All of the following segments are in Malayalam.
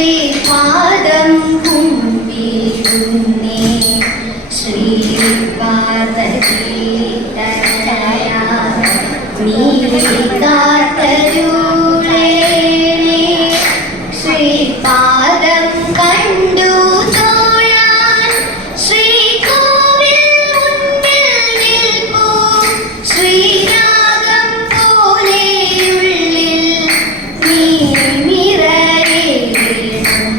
ശ്രീപാദം കുമ്പിടുന്നേ ശ്രീപാദകീ തനയാ നീ കാത്തരുളേ ശ്രീപാദം കണ്ടു തൊഴാൻ ശ്രീകോവിൽ മുൻപിൽ നിൽപ്പൂ ശ്രീരാഗം പോലെയുള്ളിൽ നീ നിറയേണം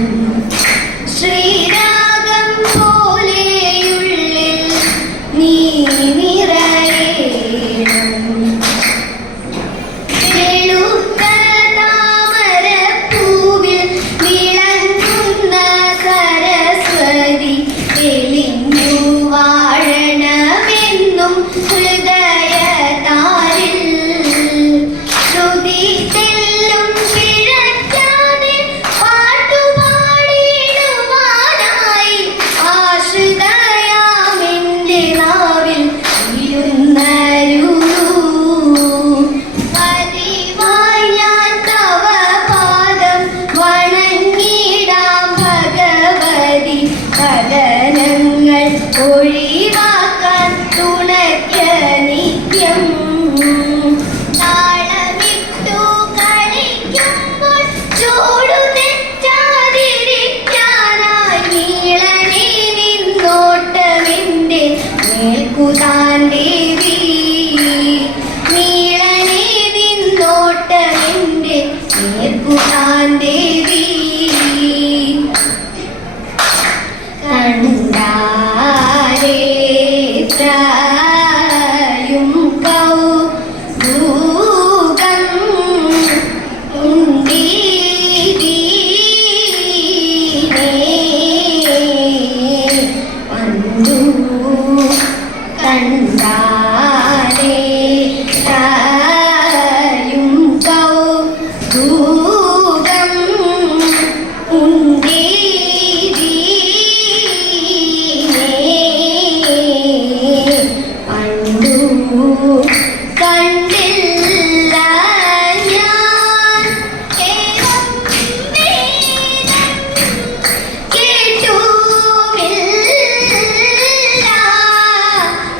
ശ്രീരാഗം പോലെയുള്ളിൽ നീ നിറയേണം വെളുത്ത താമരപ്പൂവിൽ വിളങ്ങുന്ന സരസ്വതി തെളിഞ്ഞു വാഴണമെന്നും ഹൃദയതാരിൽ ശ്രുതി തെല്ലും പിഴയ്ക്കാതെ പാട്ടുപാടിടുവാനായി ആശ്രിതയാമെന്റെ നാവിൽ ഇരുന്നരുളൂ പതിവായി ഞാൻ തവ പാദം വണങ്ങിടാം ഭഗവതി കഥനങ്ങൾ ഒഴിവാക്കാൻ തുണയ്ക്ക നിത്യം താളമിട്ടു കളിക്കുമ്പോൾ ചൂടു തെറ്റാതിരിക്കാനായി നീളനെ നിന്നോട്ടമെന്റെ മേൽക്കുതാൻ ദേവി നീളനെ നിന്നോട്ടമെന്റെ മേൽക്കുതാൻ ദേവി കണ്ടാരേ ത്രയും കൗതുകം ഉണ്ടീരീനേ പണ്ടു കണ്ടാരേ ത്രയും കൗതുകം ഉണ്ടീരീനേ പണ്ടു കണ്ടില്ല ഞാൻ ഏവം വേദം കേട്ടുമില്ല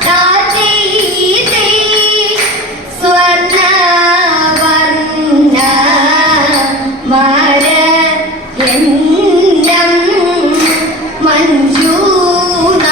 കാതീതേ സ്വർണ്ണവർണ്ണ മരയന്നം മഞ്ജുനാഥ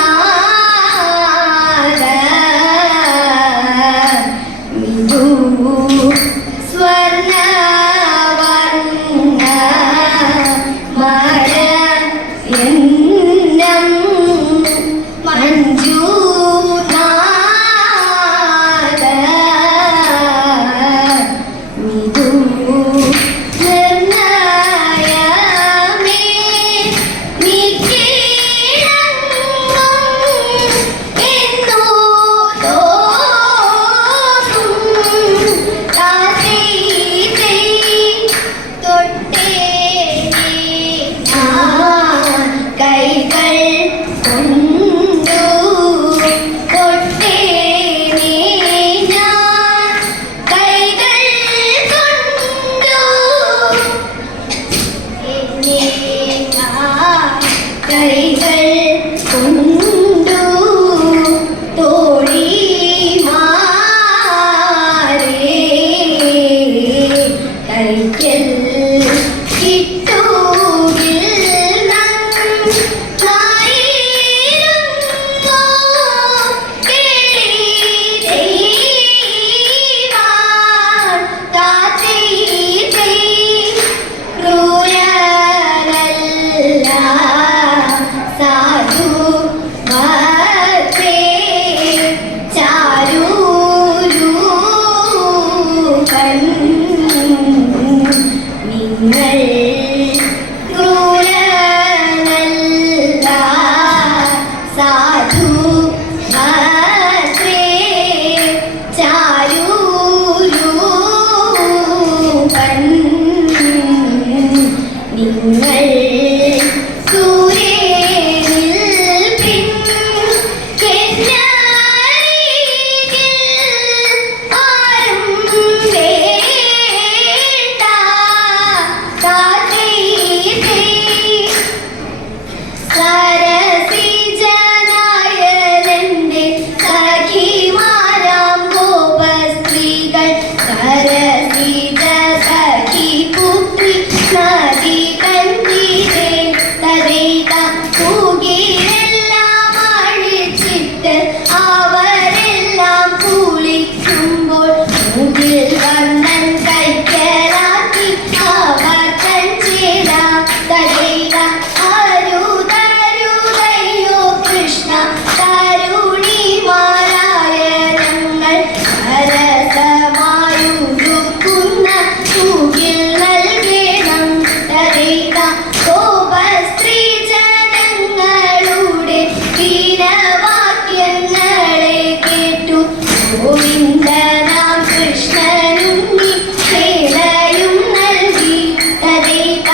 ഗോവിന്ദനാം കൃഷ്ണനുണ്ണി ചേലയും നൽകി തദേത.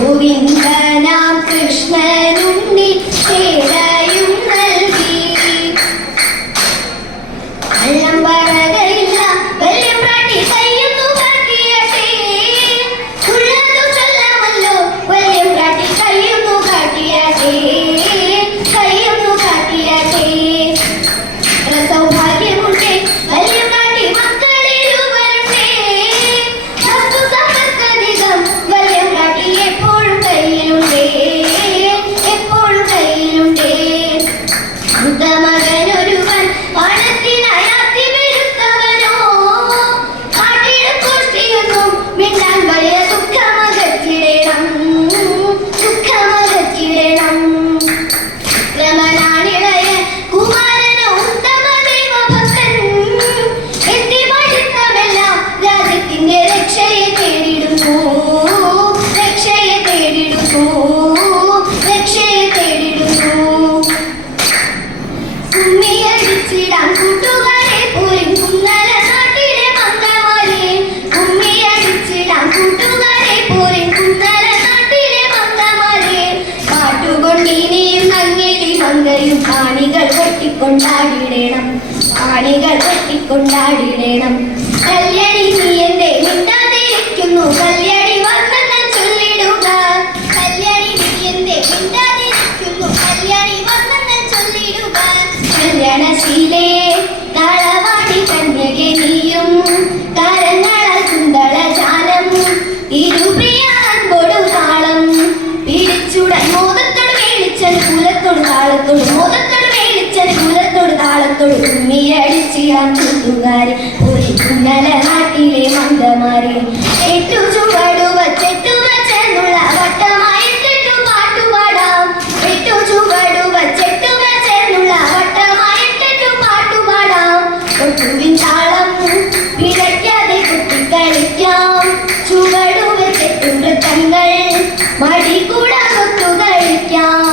ഗോവിന്ദനാം കൃഷ്ണനുണ്ണി ചേലയും നൽകി. കള്ളം പറകയില്ല വല്യമ്പ്രാട്ടി കയ്യൊന്നു കാട്ടിയട്ടെ. ഉള്ളതു ചൊല്ലാമല്ലോ വല്യമ്പ്രാട്ടി കയ്യൊന്നു കാട്ടിയട്ടെ. കയ്യൊന്നു കാട്ടിയട്ടെ. സൗഭാഗ്യമുണ്ടേ വല്യമ്പ്രാട്ടി മക്കളിരുവരുണ്ടേ. വസ്തു സമ്പത്തധികം വല്യമ്പ്രാട്ടി എപ്പോഴും കയ്യിലുണ്ടേ. എപ്പോഴും കയ്യിലുണ്ടേ. മകനൊരുവൻ പണത്തിനായി അതിവരുത്തവനോ. കാട്ടിടക്കോഷ്ടിയൊന്നും മിണ്ടാൻ വലിയ ദുഃഖമകറ്റിടണം. ദുഃഖമകറ്റിടണം. ക്രമനാണിളയ കുമാരനോ ഉത്തമ ദൈവഭക്തൻ. എത്തിമടുത്തമെല്ലാം രാജ്യത്തിന്റെ രക്ഷയെ തേടിടുന്നു. രക്ഷയെ തേടിടുന്നു. രക്ഷയെ തേടിടുന്നു. കുമ്മിയടിച്ചിടാം കൂട്ടുകാരെ പോരും കുന്നല നാട്ടിലെ മംഗമാരെ. കുമ്മിയടിച്ചിടാം കൂട്ടുകാരെ പോരും കുന്നല നാട്ടിലെ മംഗമാരെ. പാട്ടുകൊണ്ടിനിയും നങ്ങേലി മങ്കയും കാണികൾ കൊട്ടിക്കൊണ്ടാടിടണം. കാണികൾ കൊട്ടിക്കൊണ്ടാടിടണം. കല്യാണി നീ എന്റെ മിണ്ടാതിരിക്കുന്നു. കല്യാണി വർണ്ണങ്ങൾ ചൊല്ലിടുക. കല്യാണി നീ എന്റെ മിണ്ടാതിരിക്കുന്നു. കല്യാണി വർണ്ണങ്ങൾ ചൊല്ലിടുക. കല്യാണശീലേ താളവാടി കന്യകെ നീയും കരങ്ങളാൽ കുന്തള ജാലം. തിരുപ്രിയ അൻപോടു താളം പിടിച്ചുടൻ മോദത്തോട് വേളിച്ചൻ കുലത്തോട് താളത്തോട്. മോദത്തോട് വേളിച്ചൻ കുലത്തോട് താളത്തോട്. കുമ്മിയടിച്ചിടാം കൂട്ടുകാരെ ഒരു കുന്നല നാട്ടിലെ മംഗമാരെ. എട്ടു ചുവടു വച്ചെട്ടു വച്ചെന്നുള്ള വട്ടമായിട്ടെട്ടു പാട്ടുപാടാം. എട്ടു ചുവടു വച്ചെട്ടു വച്ചെന്നുള്ള വട്ടമായിട്ടെട്ടു പാട്ടുപാടാം. കൊട്ടുവിൻ താളം പിഴയ്ക്കാതെ കുട്ടിക്കളിക്കാം. ചുവടു വെച്ചെട്ടു നൃത്തങ്ങൾ മടി കൂടാകൊത്തു കളിക്കാം.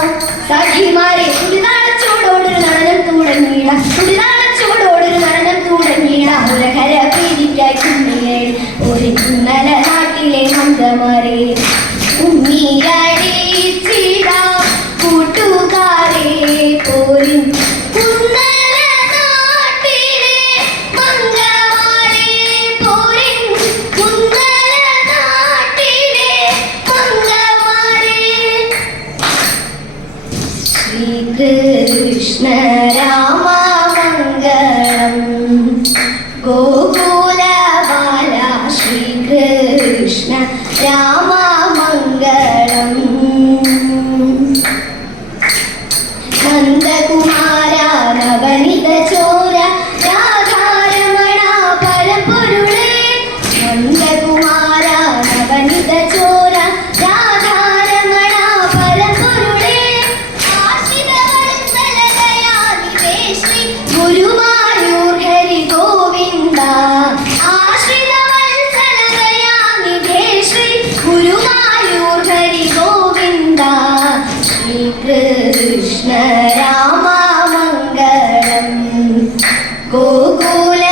സഖിമാരെ തുടിതാളച്ചോടോടൊരു നടനം തുടങ്ങിയിട. തുടിതാളച്ചോടോടൊരു നടനം തുടങ്ങിയിട. ഉലഹര പ്രീതിക്കായി കുമ്മിയടി ഒരു കുന്നല നാട്ടിലെ മംഗമാരെ. ഉമ്മിയടിച്ചിടാം കൂട്ടുകാരെ പോരും കുന്നല നാട്ടിലെ മംഗമാരെ. പോരും കുന്നല നാട്ടിലെ മംഗമാരെ. ശ്രീകൃഷ്ണ രാമ മംഗളം ഗോകുല ബാല. ശ്രീകൃഷ്ണ രാമ മംഗളം. നന്ദകുമാര നവനിത ചോര രാധാരമണ പരമ്പൊരുളേ. നന്ദകുമാര നവനിത ചോര രാധാരമണ പരമ്പൊരുളേ. ആശ്രിതവത്സലദയാനിധേ ശ്രീ ഗുരുവായൂർ ഹരി ഗോവിന്ദ. ആശ്രിതവത്സലദയാനിധേ ശ്രീ ഗുരുവായൂർ ഹരി ഗോവിന്ദ. ശ്രീകൃഷ്ണ രാമ മംഗളം ഗോകുല